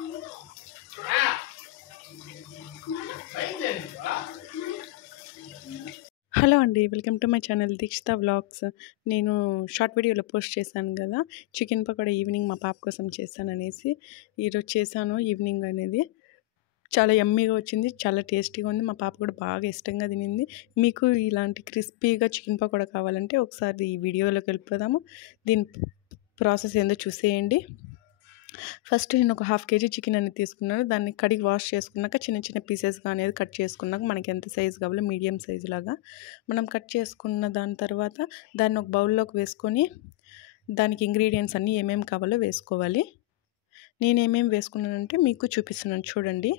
Hello అండి, welcome to my channel Dikshita vlogs. నేను short వీడియోలో పోస్ట్ చేశాను కదా, చికెన్ పకోడా ఈవినింగ్ మా పాప కోసం చేశాననేసి. ఈరోజు చేశాను ఈవినింగ్ అనేది. చాలా యమ్మీగా వచ్చింది, చాలా టేస్టీగా ఉంది. మా పాప కూడా బాగా ఇష్టంగా తినింది. మీకు ఇలాంటి క్రిస్పీగా చికెన్ పకోడా కావాలంటే ఒకసారి ఈ వీడియోలోకి వెళ్ళిపోదాము. దీని ప్రాసెస్ ఏందో చూసేయండి. ఫస్ట్ నేను ఒక 1/2 kg చికెన్ అనేది తీసుకున్నాను. దాన్ని కడిగి వాష్ చేసుకున్నాక చిన్న చిన్న పీసెస్గా అనేది కట్ చేసుకున్నాక మనకి ఎంత సైజు కావాలో మీడియం సైజు లాగా మనం కట్ చేసుకున్న దాని తర్వాత దాన్ని ఒక బౌల్లోకి వేసుకొని దానికి ఇంగ్రీడియంట్స్ అన్నీ ఏమేమి కావాలో వేసుకోవాలి. నేను ఏమేమి వేసుకున్నానంటే మీకు చూపిస్తున్నాను చూడండి.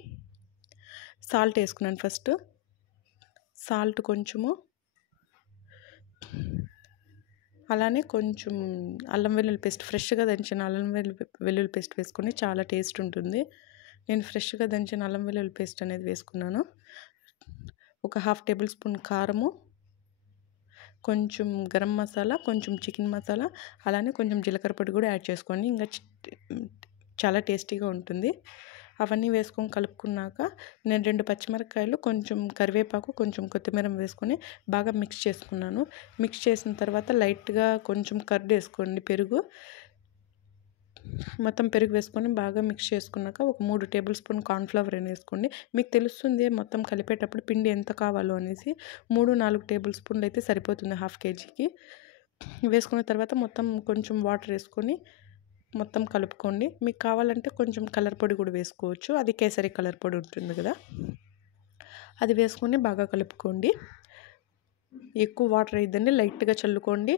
సాల్ట్ వేసుకున్నాను. ఫస్ట్ సాల్ట్ కొంచెము, అలానే కొంచెం అల్లం వెల్లుల్లి పేస్ట్, ఫ్రెష్గా దంచిన అల్లం వెల్లుల్లి పేస్ట్ వేసుకొని చాలా టేస్ట్ ఉంటుంది. నేను ఫ్రెష్గా దంచిన అల్లం వెల్లుల్లి పేస్ట్ అనేది వేసుకున్నాను. ఒక 1/2 టేబుల్ స్పూన్ కారము, కొంచెం గరం మసాలా, కొంచెం చికెన్ మసాలా, అలానే కొంచెం జీలకర్ర పొడి కూడా యాడ్ చేసుకోండి. ఇంకా చాలా టేస్టీగా ఉంటుంది. అవన్నీ వేసుకొని కలుపుకున్నాక నేను 2 పచ్చిమిరపకాయలు, కొంచెం కరివేపాకు, కొంచెం కొత్తిమీర వేసుకొని బాగా మిక్స్ చేసుకున్నాను. మిక్స్ చేసిన తర్వాత లైట్గా కొంచెం కర్డ్ వేసుకోండి, పెరుగు, మొత్తం పెరుగు వేసుకొని బాగా మిక్స్ చేసుకున్నాక ఒక 3 టేబుల్ స్పూన్ కార్న్ఫ్లవర్ అని వేసుకోండి. మీకు తెలుస్తుంది మొత్తం కలిపేటప్పుడు పిండి ఎంత కావాలో అనేసి. 3-4 టేబుల్ స్పూన్లు అయితే సరిపోతుంది 1/2 kgకి. వేసుకున్న తర్వాత మొత్తం కొంచెం వాటర్ వేసుకొని మొత్తం కలుపుకోండి. మీకు కావాలంటే కొంచెం కలర్ పొడి కూడా వేసుకోవచ్చు, అది కేసరి కలర్ పొడి ఉంటుంది కదా, అది వేసుకొని బాగా కలుపుకోండి. ఎక్కువ వాటర్ వేయద్దండి, లైట్గా చల్లుకోండి.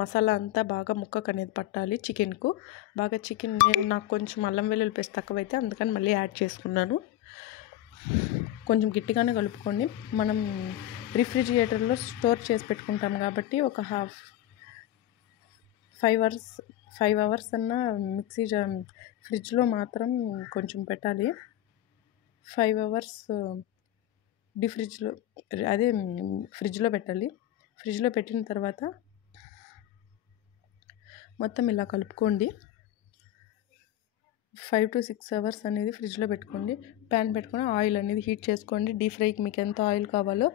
మసాలా అంతా బాగా ముక్కకు అనేది పట్టాలి చికెన్కు బాగా. చికెన్ నాకు కొంచెం అల్లం వెల్లుల్లి పేస్ట్ తక్కువైతే అందుకని మళ్ళీ యాడ్ చేసుకున్నాను. కొంచెం గట్టిగానే కలుపుకోండి. మనం రిఫ్రిజిరేటర్లో స్టోర్ చేసి పెట్టుకుంటాం కాబట్టి ఒక 5 అవర్స్ అన్న ఫ్రిడ్జ్లో మాత్రం కొంచెం పెట్టాలి. 5 అవర్స్ ఫ్రిడ్జ్లో పెట్టాలి. ఫ్రిడ్జ్లో పెట్టిన తర్వాత మొత్తం ఇలా కలుపుకోండి. 5 to 6 అవర్స్ అనేది ఫ్రిడ్జ్లో పెట్టుకోండి. ప్యాన్ పెట్టుకొని ఆయిల్ అనేది హీట్ చేసుకోండి. డీప్ ఫ్రైకి మీకు ఎంత ఆయిల్ కావాలో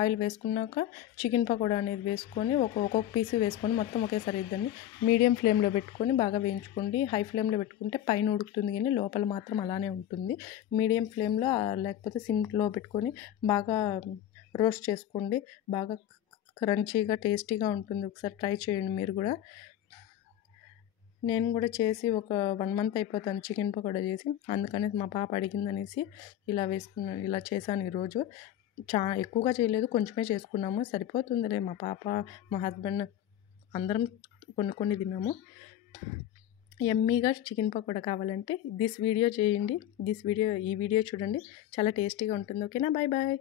ఆయిల్ వేసుకున్నాక చికెన్ పకోడా అనేది వేసుకొని ఒక్కొక్క పీస్ వేసుకొని మొత్తం ఒకేసారి ఇద్దండి. మీడియం ఫ్లేమ్లో పెట్టుకొని బాగా వేయించుకోండి. హై ఫ్లేమ్లో పెట్టుకుంటే పైన ఉడుకుతుంది కానీ లోపల మాత్రం అలానే ఉంటుంది. మీడియం ఫ్లేమ్లో లేకపోతే సిమ్లో పెట్టుకొని బాగా రోస్ట్ చేసుకోండి. బాగా క్రంచీగా టేస్టీగా ఉంటుంది. ఒకసారి ట్రై చేయండి మీరు కూడా. నేను కూడా చేసి ఒక 1 month అయిపోతుంది చికెన్ పకోడా చేసి. అందుకని మా పాప అడిగిందనేసి ఇలా చేశాను ఈరోజు. ఎక్కువగా చేయలేదు, కొంచెమే చేసుకున్నాము, సరిపోతుందిలే. మా పాప, మా హస్బెండ్ అందరం కొన్ని తిన్నాము. యమ్మీగా చికెన్ పకోడా కావాలంటే ఈ వీడియో చేయండి. ఈ వీడియో చూడండి, చాలా టేస్టీగా ఉంటుంది. ఓకేనా? Bye bye.